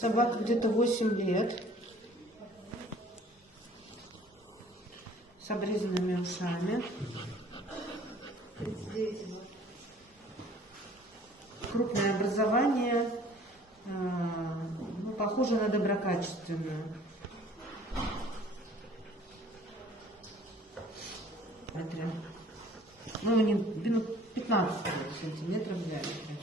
Собака где-то 8 лет. С обрезанными ушами. Крупное образование. Ну, похоже на доброкачественную. Смотрим. Ну, 15 сантиметров в диаметре.